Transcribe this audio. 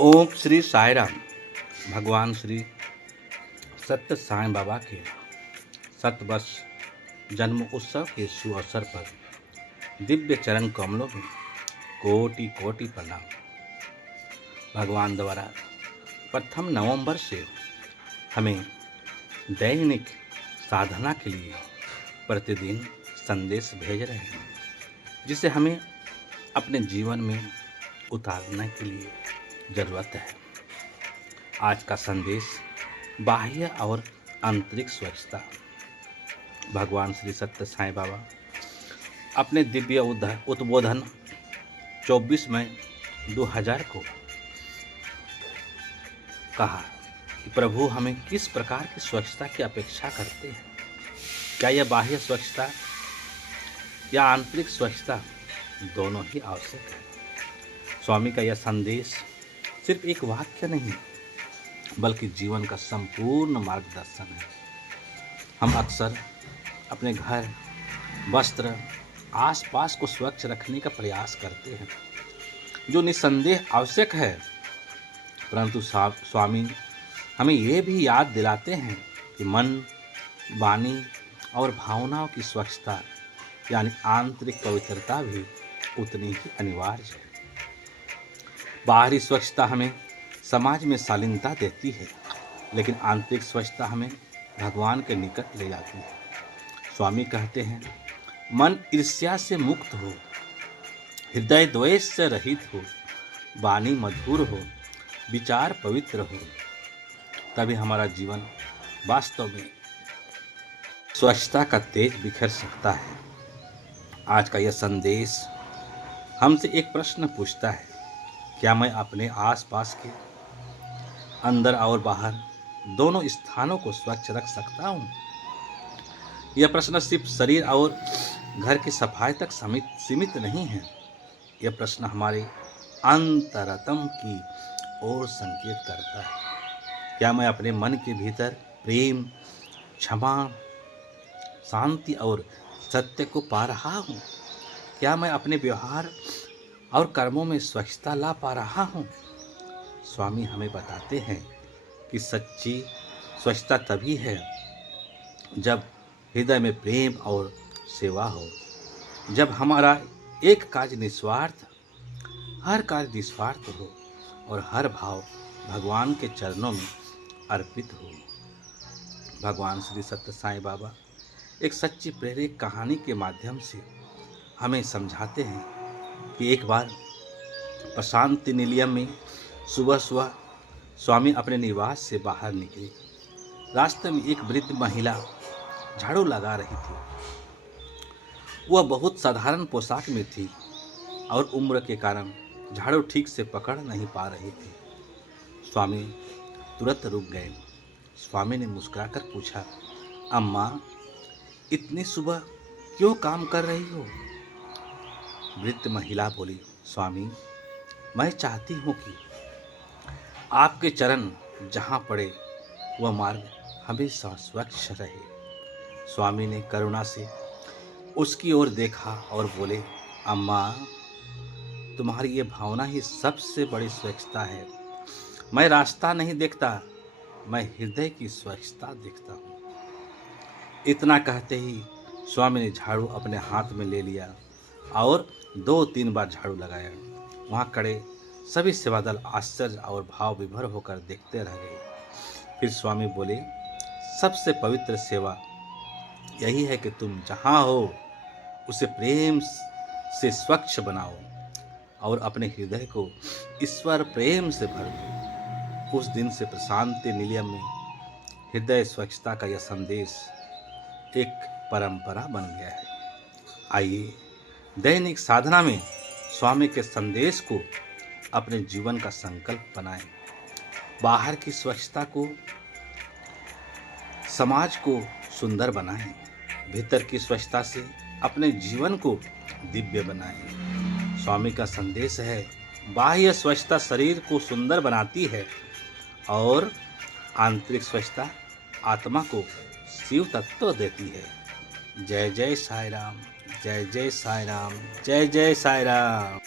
ओम श्री साई राम। भगवान श्री सत्य साईं बाबा के 7 वर्ष जन्म उत्सव के शुभ अवसर पर दिव्य चरण कमलों में कोटि कोटि प्रणाम। भगवान द्वारा प्रथम नवंबर से हमें दैनिक साधना के लिए प्रतिदिन संदेश भेज रहे हैं, जिसे हमें अपने जीवन में उतारने के लिए ज़रूरत है। आज का संदेश बाह्य और आंतरिक स्वच्छता। भगवान श्री सत्य साईं बाबा अपने दिव्य उद्बोधन 24 मई 2000 को कहा कि प्रभु हमें किस प्रकार की स्वच्छता की अपेक्षा करते हैं। क्या यह बाह्य स्वच्छता या आंतरिक स्वच्छता दोनों ही आवश्यक है। स्वामी का यह संदेश सिर्फ एक वाक्य नहीं बल्कि जीवन का संपूर्ण मार्गदर्शन है। हम अक्सर अपने घर, वस्त्र, आसपास को स्वच्छ रखने का प्रयास करते हैं, जो निस्संदेह आवश्यक है, परंतु स्वामी हमें ये भी याद दिलाते हैं कि मन, वाणी और भावनाओं की स्वच्छता यानी आंतरिक पवित्रता भी उतनी ही अनिवार्य है। बाहरी स्वच्छता हमें समाज में शालीनता देती है, लेकिन आंतरिक स्वच्छता हमें भगवान के निकट ले जाती है। स्वामी कहते हैं, मन ईर्ष्या से मुक्त हो, हृदय द्वेष से रहित हो, वाणी मधुर हो, विचार पवित्र हो, तभी हमारा जीवन वास्तव में स्वच्छता का तेज बिखर सकता है। आज का यह संदेश हमसे एक प्रश्न पूछता है, क्या मैं अपने आसपास के अंदर और बाहर दोनों स्थानों को स्वच्छ रख सकता हूँ? यह प्रश्न सिर्फ शरीर और घर की सफाई तक सीमित नहीं है। यह प्रश्न हमारे अंतरतम की ओर संकेत करता है। क्या मैं अपने मन के भीतर प्रेम, क्षमा, शांति और सत्य को पा रहा हूँ? क्या मैं अपने व्यवहार और कर्मों में स्वच्छता ला पा रहा हूँ? स्वामी हमें बताते हैं कि सच्ची स्वच्छता तभी है जब हृदय में प्रेम और सेवा हो, जब हमारा एक कार्य निस्वार्थ, हर कार्य निस्वार्थ हो और हर भाव भगवान के चरणों में अर्पित हो। भगवान श्री सत्य साईं बाबा एक सच्ची प्रेरक कहानी के माध्यम से हमें समझाते हैं कि एक बार प्रशांति निलयम में सुबह सुबह स्वामी अपने निवास से बाहर निकले। रास्ते में एक वृद्ध महिला झाड़ू लगा रही थी। वह बहुत साधारण पोशाक में थी और उम्र के कारण झाड़ू ठीक से पकड़ नहीं पा रही थी। स्वामी तुरंत रुक गए। स्वामी ने मुस्कुराकर पूछा, अम्मा, इतनी सुबह क्यों काम कर रही हो? वृद्ध महिला बोली, स्वामी, मैं चाहती हूँ कि आपके चरण जहाँ पड़े वह मार्ग हमेशा स्वच्छ रहे। स्वामी ने करुणा से उसकी ओर देखा और बोले, अम्मा, तुम्हारी ये भावना ही सबसे बड़ी स्वच्छता है। मैं रास्ता नहीं देखता, मैं हृदय की स्वच्छता देखता हूँ। इतना कहते ही स्वामी ने झाड़ू अपने हाथ में ले लिया और 2-3 बार झाड़ू लगाया। वहाँ खड़े सभी सेवादल आश्चर्य और भाव विभोर होकर देखते रह गए। फिर स्वामी बोले, सबसे पवित्र सेवा यही है कि तुम जहाँ हो उसे प्रेम से स्वच्छ बनाओ और अपने हृदय को ईश्वर प्रेम से भर दो। उस दिन से प्रशांति निलयम में हृदय स्वच्छता का यह संदेश एक परंपरा बन गया है। आइए दैनिक साधना में स्वामी के संदेश को अपने जीवन का संकल्प बनाएं। बाहर की स्वच्छता को समाज को सुंदर बनाएं, भीतर की स्वच्छता से अपने जीवन को दिव्य बनाएं। स्वामी का संदेश है, बाह्य स्वच्छता शरीर को सुंदर बनाती है और आंतरिक स्वच्छता आत्मा को शिव तत्व देती है। जय जय साई राम, जय जय साई राम, जय जय साई राम।